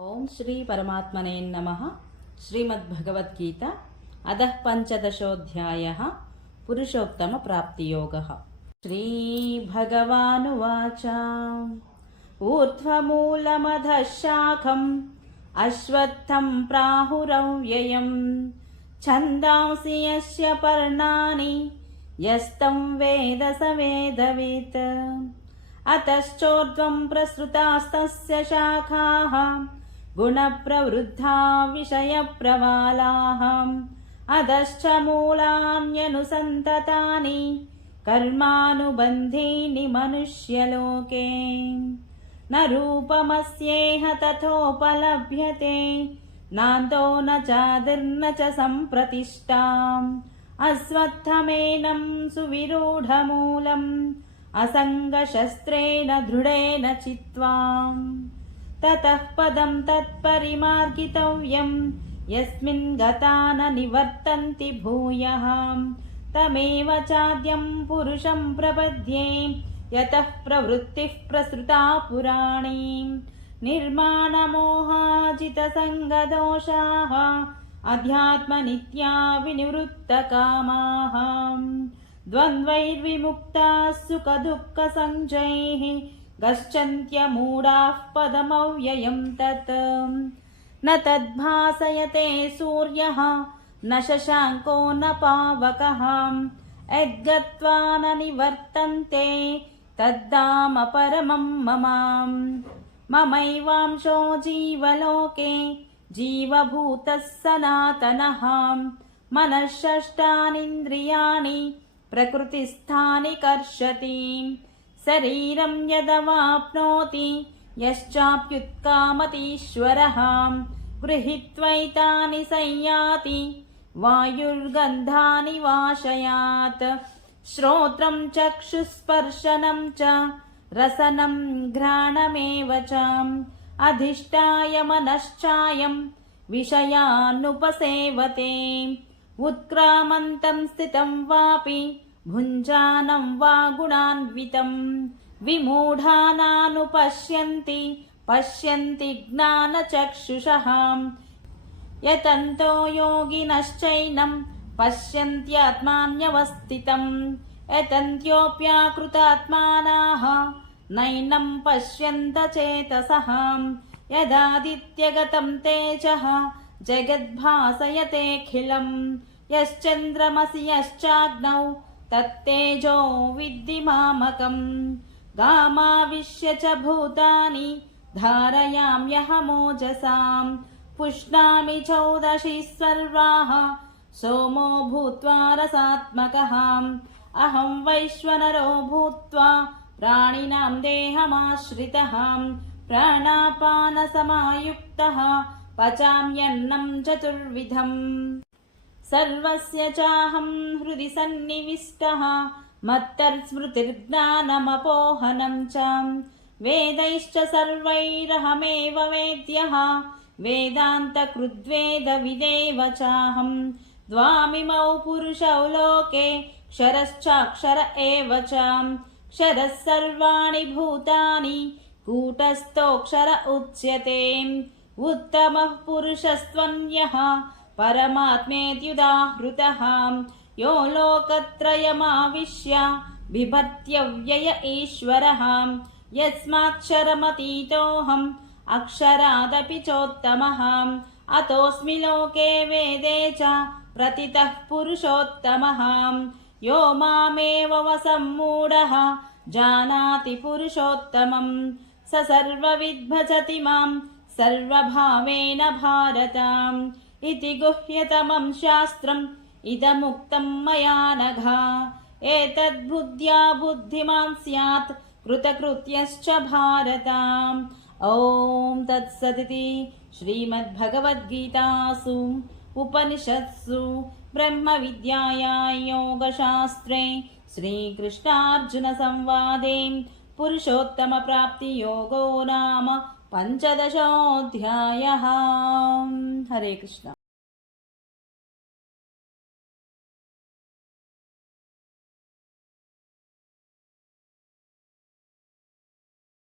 ओम श्री परमात्मने नमः। श्रीमद्भगवद्गीता अधः पंचदशोऽध्यायः पुरुषोत्तम प्राप्तियोगः। श्रीभगवानुवाच ऊर्ध्वमूलमधः शाखम् अश्वत्थं प्राहुरव्ययम् छन्दांसि यस्य पर्णानि यस्तं वेद स वेदवित् अतश्चोर्ध्वं प्रसृतास्तस्य शाखाः गुणप्रवृद्धा विषयप्रवालाः अधश्च मूलान्यनुसन्ततानि कर्मानुबन्धीनि मनुष्यलोके न रूपमस्येह तथोपलभ्यते नान्तो न चादिर्न च सम्प्रतिष्ठाम् अश्वत्थमेनं सुविरूढमूलम् असङ्गशस्त्रेण दृढेन चित्वाम् ततः पदं तत्परिमार्गितव्यम् यस्मिन् गता न निवर्तन्ति भूयः तमेव चाद्यं पुरुषं प्रपद्ये यतः प्रवृत्तिः प्रसृता पुराणी निर्माणमोहाजितसङ्गदोषाः अध्यात्मनित्या विनिवृत्तकामाः द्वन्द्वैर्विमुक्ताः सुखदुःखसञ्जैः गच्छन्त्यमूढाः पदमव्ययं तत् न तद्भासयते सूर्यः न शशाङ्को न पावकः यद्गत्वा न निवर्तन्ते तद्धाम परमं मम ममैवांशो जीवलोके जीवभूतः सनातनः मनःषष्ठानीन्द्रियाणि प्रकृतिस्थानि कर्षति शरीरं यदवाप्नोति यश्चाप्युत्कामतीश्वरः गृहीत्वैतानि संयाति वायुर्गन्धानि वाशयात् श्रोत्रं चक्षुस्पर्शनं च रसनं घ्राणमेव च अधिष्ठाय मनश्चायं विषयानुपसेवते उत्क्रामन्तं स्थितं वापि भुञ्जानं वा गुणान्वितं विमूढानानुपश्यन्ति पश्यन्ति ज्ञानचक्षुषः यतन्तो योगिनश्चैनं पश्यन्त्यात्मान्यवस्थितं यतन्त्योऽप्याकृतात्मानाः नैनं पश्यन्त चेतसः यदादित्यगतं तेजः जगद्भासयतेऽखिलम् यश्चन्द्रमसि यश्चाग्नौ तत्तेजो विद्धि मामकम् गामाविश्य च भूतानि धारयाम्यहमोजसाम् पुष्णामि चौदशि सर्वाः सोमो भूत्वा रसात्मकः अहं वैश्वनरो भूत्वा प्राणिनां देहमाश्रितः प्राणापानसमायुक्तः पचाम्यन्नं चतुर्विधम् सर्वस्य चाहं हृदि सन्निविष्टः मत्तर्स्मृतिर्ज्ञानमपोहनं च वेदैश्च सर्वैरहमेव वेद्यः वेदान्तकृद्वेदविदेव चाहं द्वामिमौ पुरुषौ लोके क्षरश्चाक्षर एव च क्षरः सर्वाणि भूतानि कूटस्थोऽक्षर उच्यते उत्तमः पुरुषस्त्वन्यः परमात्मेत्युदाहृतः यो लोकत्रयमाविश्य बिभर्त्यव्यय ईश्वरः यस्माक्षरमतीतोऽहम् अक्षरादपि चोत्तमः अतोऽस्मि लोके वेदे च प्रतितः पुरुषोत्तमः यो मामेव सम्मूढः जानाति पुरुषोत्तमम् स सर्वविद् भजति मां सर्वभावेन भारत इति गुह्यतमं शास्त्रम् इदमुक्तं मया नघ एतद्बुद्ध्या बुद्धिमान् स्यात् कृतकृत्यश्च भारत। ॐ तत्सदिति श्रीमद्भगवद्गीतासु उपनिषत्सु ब्रह्मविद्यायां योगशास्त्रे श्रीकृष्णार्जुनसंवादे पुरुषोत्तमप्राप्तियोगो नाम 15 अध्यायः। हरे कृष्ण।